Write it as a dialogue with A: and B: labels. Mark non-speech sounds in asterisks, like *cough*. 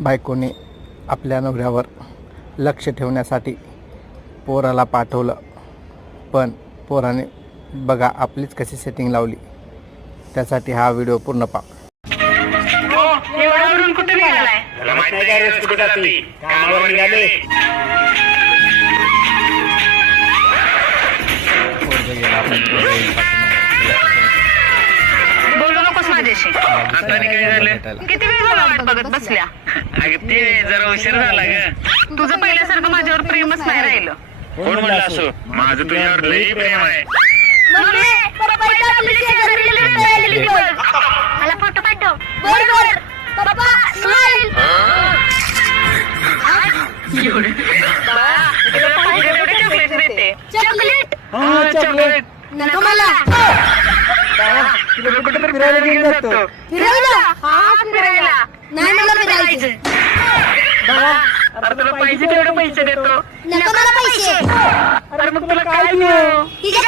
A: बायकोने आपल्या नवऱ्यावर लक्ष ठेवण्यासाठी पोराला पाठवलं. पण पोराने बघा आपलीच कशी सेटिंग लावली. त्यासाठी हा व्हिडिओ पूर्ण पहा. भेटायला.
B: किती वेळ बघत बसल्या?
C: अगं ते जरा उशीर झाला ग.
B: तुझं पहिल्यासारखं माझ्यावर प्रेमच नाही राहिलं.
C: कोण म्हणलं असो? माझं तुझ्यावर लई प्रेम आहे. *laughs*
D: मला फोटो पाठव. पप्पा स्माइल
B: चॉकलेट देते.
D: चॉकलेट
B: चॉकलेट
D: नको मला.
B: तुला कुठे तर फिरायला घेऊन जातो.
D: फिरवलं
B: हा? फिरायला
D: नाही मला फिरायचं
B: अरे तुला पाहिजे तेवढे पैसे देतो.
D: नको मला पैसे.
B: अरे मग तुला काय
D: तिच्या